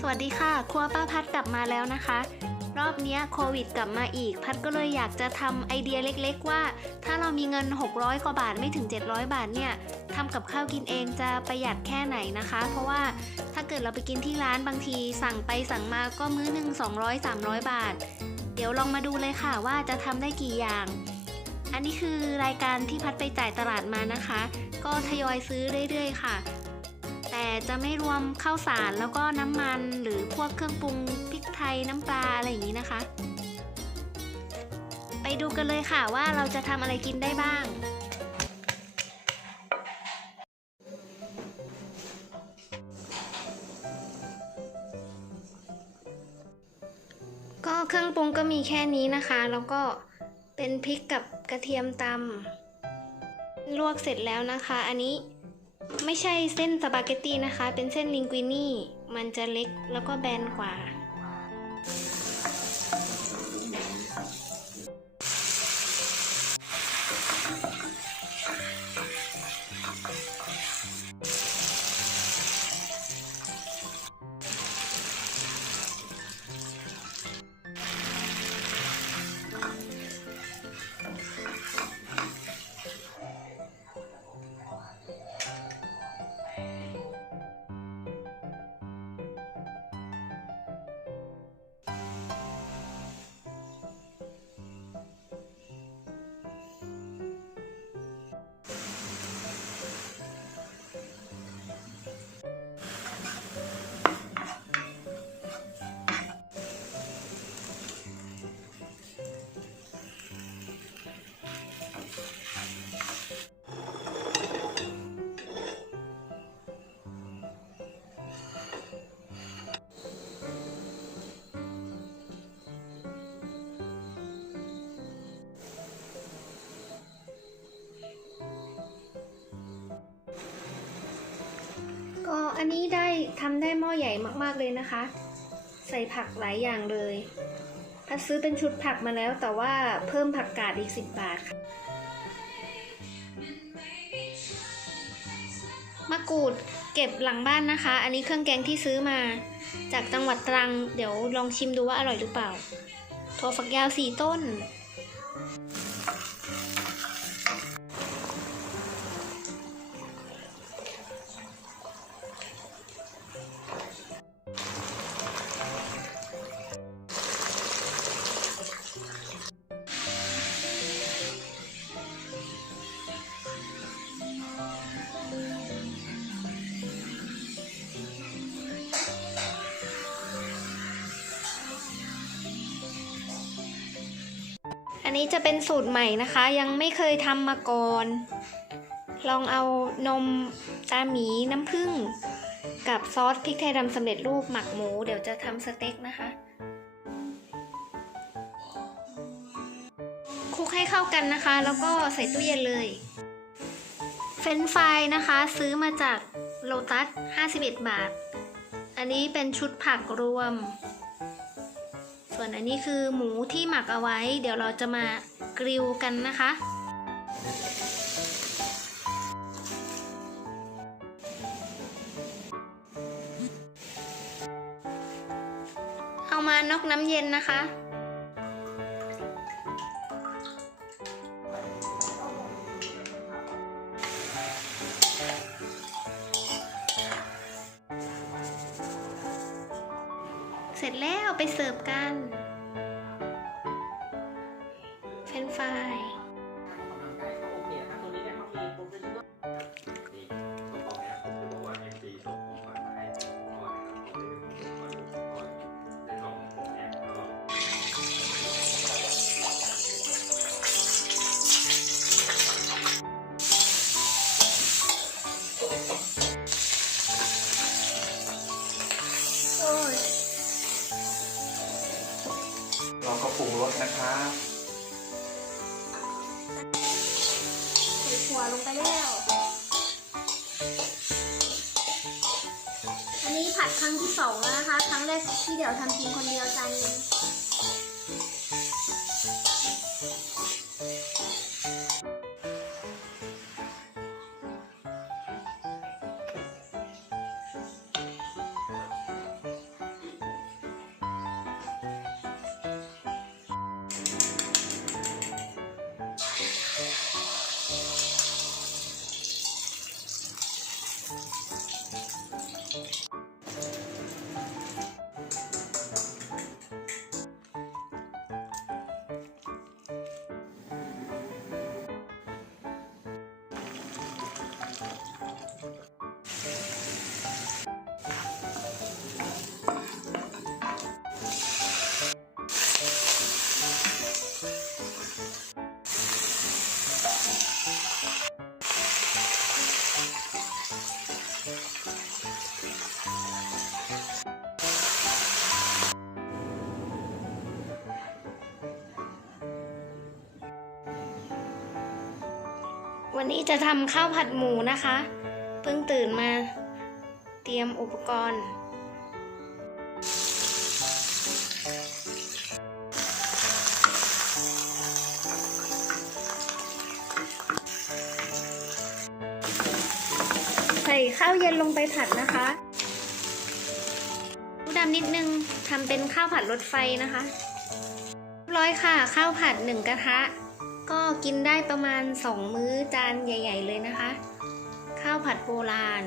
สวัสดีค่ะ ครัวป้าพัดกลับมาแล้วนะคะ รอบนี้โควิดกลับมาอีก พัดก็เลยอยากจะทำไอเดียเล็กๆ ว่า ถ้าเรามีเงิน 600 กว่าบาทไม่ถึง 700 บาทเนี่ยทำกับข้าวกินเองจะประหยัดแค่ไหนนะคะ เพราะว่าถ้าเกิดเราไปกินที่ร้านบางที สั่งไปสั่งมาก็มื้อหนึ่ง200 300 บาท เดี๋ยวลองมาดูเลยค่ะว่าจะทำได้กี่อย่าง อันนี้คือรายการที่พัดไปจ่ายตลาดมานะคะ ก็ทยอยซื้อเรื่อยๆ ค่ะ จะไม่รวมข้าวสารแล้วก็น้ำมันหรือพวกเครื่องปรุงพริกไทยน้ำปลาอะไรอย่างนี้นะคะ ไปดูกันเลยค่ะว่าเราจะทำอะไรกินได้บ้างก็เครื่องปรุงก็มีแค่นี้นะคะ แล้วก็เป็นพริกกับกระเทียมตำลวกเสร็จแล้วนะคะ อันนี้ ไม่ใช่เส้นสปาเกตตีนะคะ เป็นเส้นลิงกุินี่ มันจะเล็กแล้วก็แบนกว่า อันนี้ได้ทำได้หม้อใหญ่มากๆเลยนะคะ ใส่ผักหลายอย่างเลยพัดซื้อเป็นชุดผักมาแล้วแต่ว่าเพิ่มผักกาดอีก 10 บาทค่ะมะกรูดเก็บหลังบ้านนะคะ อันนี้เครื่องแกงที่ซื้อมา จากจังหวัดตรัง เดี๋ยวลองชิมดูว่าอร่อยหรือเปล่าถั่วฝักยาวสี่ต้น นี้จะเป็นสูตรใหม่นะคะ ยังไม่เคยทำมาก่อน ลองเอานมตาหมีน้ำผึ้งกับซอสพริกไทยดำสำเร็จรูปหมักหมู เดี๋ยวจะทำสเต็กนะคะคลุกให้เข้ากันนะคะ แล้วก็ใส่ตู้เย็นเลย เฟรนฟรายนะคะ ซื้อมาจากโลตัส 51 บาท อันนี้เป็นชุดผักรวม วนอันนี้คือหมูที่หมักเอาไว้ เดี๋ยวเราจะมากริลกันนะคะ เอามานอกน้ำเย็นนะคะ ใส่ถั่วลงไปแล้ว อันนี้ผัดครั้งที่สองแล้วนะคะ ครั้งแรกที่เดี๋ยวทำกินคนเดียวจานนึง นี้จะทำข้าวผัดหมูนะคะ เพิ่งตื่นมาเตรียมอุปกรณ์ ใส่ข้าวเย็นลงไปผัดนะคะดูดำนิดนึงทำเป็นข้าวผัดรถไฟนะคะเรียบร้อยค่ะ ข้าวผัดหนึ่งกระทะ ก็กินได้ประมาณ 2 มื้อจานใหญ่ ๆ เลยนะคะ ข้าวผัดโบราณ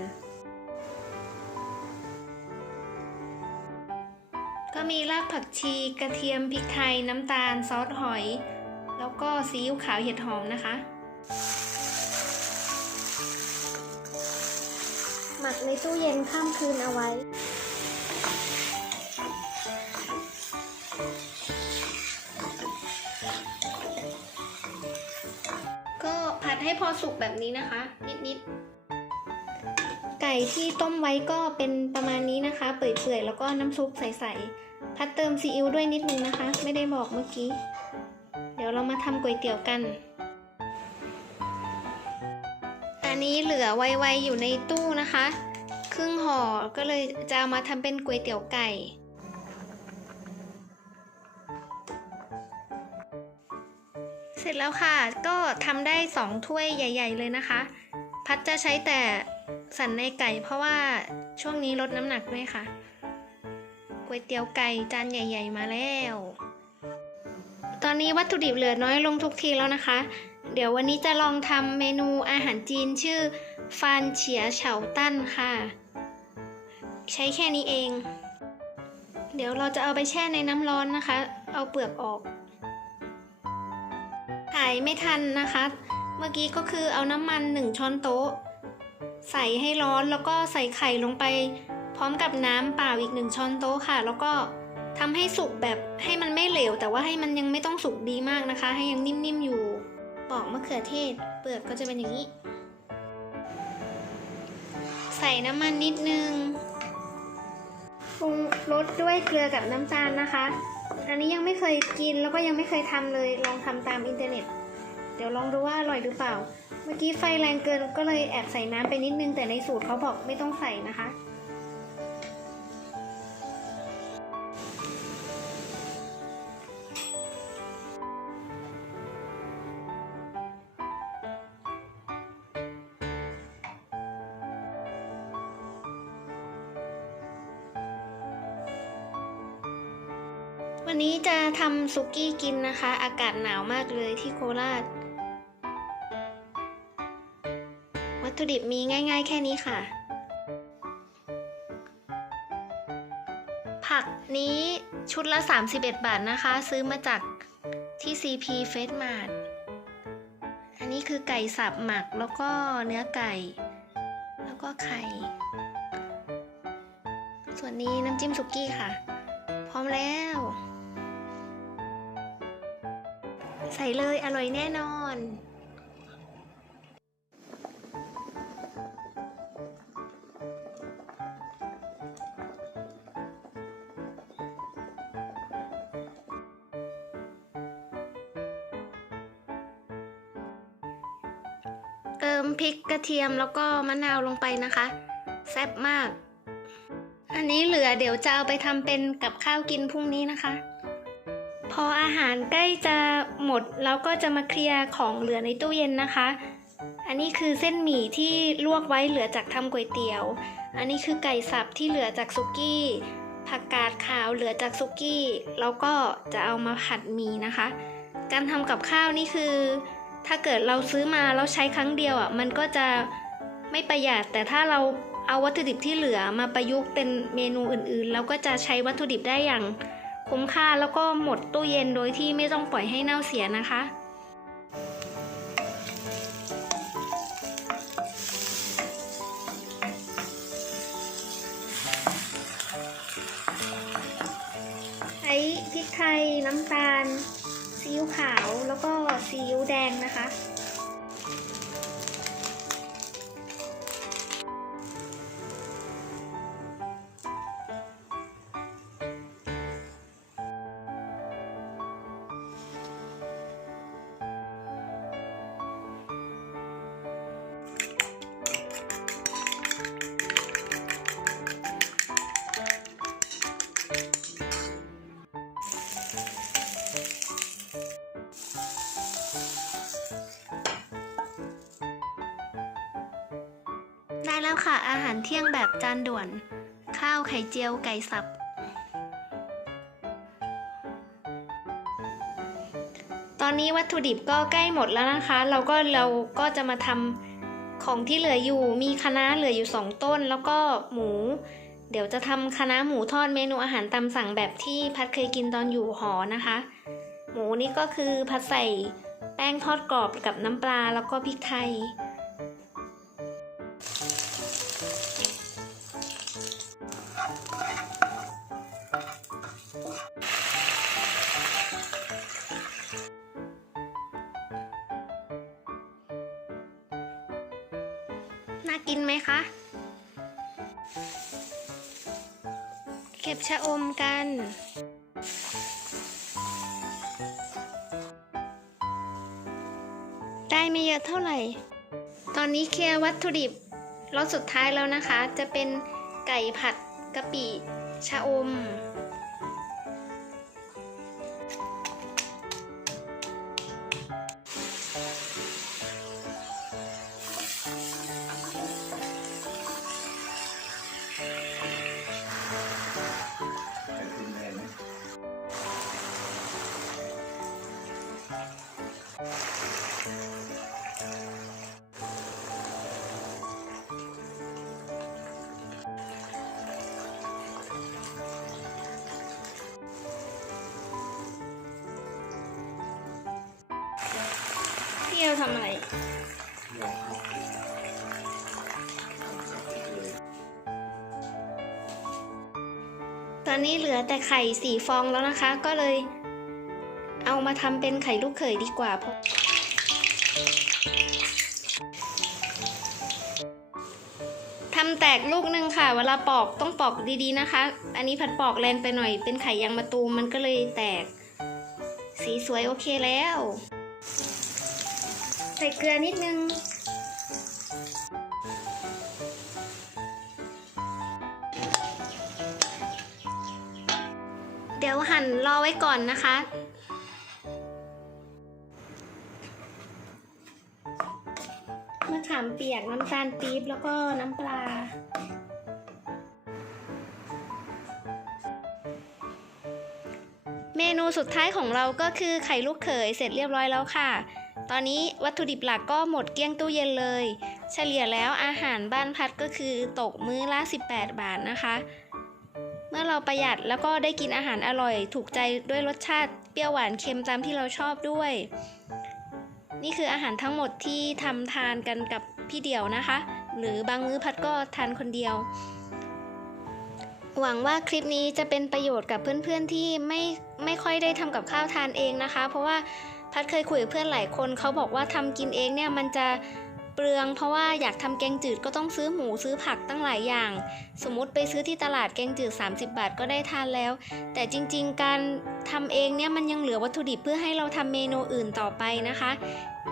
ก็มีรากผักชีกระเทียมพริกไทยน้ำตาลซอสหอย แล้วก็ซีอิ๊วขาวเห็ดหอมนะคะ หมักในตู้เย็นข้ามคืนเอาไว้ ให้พอสุกแบบนี้นะคะ นิดๆ ไก่ที่ต้มไว้ก็เป็นประมาณนี้นะคะ เปื่อยๆ แล้วก็น้ำซุปใสๆ พัดเติมซีอิ๊วด้วยนิดนึงนะคะ ไม่ได้บอกเมื่อกี้ เดี๋ยวเรามาทำก๋วยเตี๋ยวกัน อันนี้เหลือไวๆอยู่ในตู้นะคะ ครึ่งห่อก็เลยจะเอามาทำเป็นก๋วยเตี๋ยวไก่ เสร็จแล้วค่ะ ก็ทำได้สองถ้วยใหญ่ ๆ เลยนะคะ พัดจะใช้แต่สันในไก่ เพราะว่าช่วงนี้ลดน้ำหนักด้วยค่ะก๋วยเตี๋ยวไก่จานใหญ่ ๆ มาแล้ว ตอนนี้วัตถุดิบเหลือน้อยลงทุกทีแล้วนะคะ เดี๋ยววันนี้จะลองทำเมนูอาหารจีนชื่อ ฟานเฉียเฉาตั้นค่ะ ใช้แค่นี้เอง เดี๋ยวเราจะเอาไปแช่ในน้ำร้อนนะคะ เอาเปลือกออกายไม่ทันนะคะ เมื่อกี้ก็คือเอาน้ำมันหนึ่งช้อนโต๊ะ ใส่ให้ร้อนแล้วก็ใส่ไข่ลงไป พร้อมกับน้ำเปล่าอีกหนึ่งช้อนโต๊ะค่ะ แล้วก็ทำให้สุกแบบให้มันไม่เหลว แต่ว่าให้มันยังไม่ต้องสุกดีมากนะคะ ให้ยังนิ่มๆอยู่ปอกมะเขือเทศ เปลือกก็จะเป็นอย่างนี้ ใส่น้ำมันนิดนึงปรุงรสด้วยเกลือกับน้ำตาลนะคะ อันนี้ยังไม่เคยกินแล้วก็ยังไม่เคยทำเลย ลองทำตามอินเทอร์เน็ต เดี๋ยวลองดูว่าอร่อยหรือเปล่า เมื่อกี้ไฟแรงเกินก็เลยแอบใส่น้ำไปนิดนึงแต่ในสูตรเขาบอกไม่ต้องใส่นะคะ วันนี้จะทำสุกี้กินนะคะ อากาศหนาวมากเลยที่โคราช วัตถุดิบมีง่ายๆแค่นี้ค่ะ ผักนี้ชุดละ 31 บาทนะคะ ซื้อมาจากที่ CP f a c e Mart อันนี้คือไก่สับหมักแล้วก็เนื้อไก่ แล้วก็ไข่ ส่วนนี้น้ำจิ้มสุกี้ค่ะ พร้อมแล้ว ใส่เลยอร่อยแน่นอน เติมพริกกระเทียมแล้วก็มะนาวลงไปนะคะ แซ่บมาก อันนี้เหลือเดี๋ยวจะเอาไปทำเป็นกับข้าวกินพรุ่งนี้นะคะ พออาหารใกล้จะหมดเราก็จะมาเคลียร์ของเหลือในตู้เย็นนะคะ อันนี้คือเส้นหมี่ที่ลวกไว้เหลือจากทำก๋วยเตี๋ยว อันนี้คือไก่สับที่เหลือจากซุกี้ ผักกาดขาวเหลือจากซุกี้แล้วก็จะเอามาผัดหมี่นะคะ การทำกับข้าวนี่คือ ถ้าเกิดเราซื้อมาแล้วใช้ครั้งเดียวอะมันก็จะไม่ประหยัดแต่ถ้าเราเอาวัตถุดิบที่เหลือมาประยุกต์เป็นเมนูอื่นๆ เราก็จะใช้วัตถุดิบได้อย่าง คุ้มค่าแล้วก็หมดตู้เย็นโดยที่ไม่ต้องปล่อยให้เน่าเสียนะคะ ใช้พริกไทยน้ำตาลซีอิ๊วขาวแล้วก็ซีอิ๊วแดงนะคะ แล้วค่ะอาหารเที่ยงแบบจานด่วน ข้าวไข่เจียวไก่สับ ตอนนี้วัตถุดิบก็ใกล้หมดแล้วนะคะ เราก็เราก็จะมาทำของที่เหลืออยู่ มีคะน้าเหลืออยู่2ต้น แล้วก็หมู เดี๋ยวจะทำคะน้าหมูทอดเมนูอาหารตามสั่งแบบที่พัดเคยกินตอนอยู่หอนะคะ หมูนี่ก็คือพัดใส่แป้งทอดกรอบกับน้ำปลาแล้วก็พริกไทย เก็บชะอมกัน ได้ไม่เยอะเท่าไหร่ ตอนนี้เคลียร์วัตถุดิบรสสุดท้ายแล้วนะคะ จะเป็นไก่ผัดกะปิชะอม ตอนนี้เหลือแต่ไข่สี่ฟองแล้วนะคะ ก็เลย เอามาทำเป็นไข่ลูกเขยดีกว่าเพราะทำแตกลูกหนึ่งค่ะ เวลาปอกต้องปอกดีๆนะคะ อันนี้ผัดปอกแรงไปหน่อยเป็นไข่ยางมะตูมมันก็เลยแตก สีสวยโอเคแล้ว ใส่เกลือนิดนึง ดี๋ยวหั่นรอไว้ก่อนนะคะ มะขามเปียกน้ำตาลปี๊บแล้วก็น้ำปลา เมนูสุดท้ายของเราก็คือไข่ลูกเขยเสร็จเรียบร้อยแล้วค่ะ ตอนนี้วัตถุดิบหลักก็หมดเกลี้ยงตู้เย็นเลย เฉลี่ยแล้วอาหารบ้านพัดก็คือตกมื้อละ 18 บาทนะคะ เมื่อเราประหยัดแล้วก็ได้กินอาหารอร่อย ถูกใจด้วยรสชาติเปรี้ยวหวานเค็มตามที่เราชอบด้วย นี่คืออาหารทั้งหมดที่ทำทานกันกับพี่เดี่ยวนะคะ หรือบางมื้อพัดก็ทานคนเดียว หวังว่าคลิปนี้จะเป็นประโยชน์กับเพื่อนๆที่ไม่ไม่ค่อยได้ทำกับข้าวทานเองนะคะ เพราะว่าพัดเคยคุยกับเพื่อนหลายคนเขาบอกว่าทำกินเองเนี่ยมันจะ เปลืองเพราะว่าอยากทำแกงจืดก็ต้องซื้อหมูซื้อผักตั้งหลายอย่าง สมมุติไปซื้อที่ตลาดแกงจืด 30 บาทก็ได้ทานแล้ว แต่จริงๆ การทำเองเนี่ยมันยังเหลือวัตถุดิบเพื่อให้เราทำเมนูอื่นต่อไปนะคะ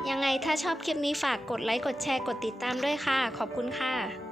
ยังไงถ้าชอบคลิปนี้ฝากกดไลค์กดแชร์กดติดตามด้วยค่ะ ขอบคุณค่ะ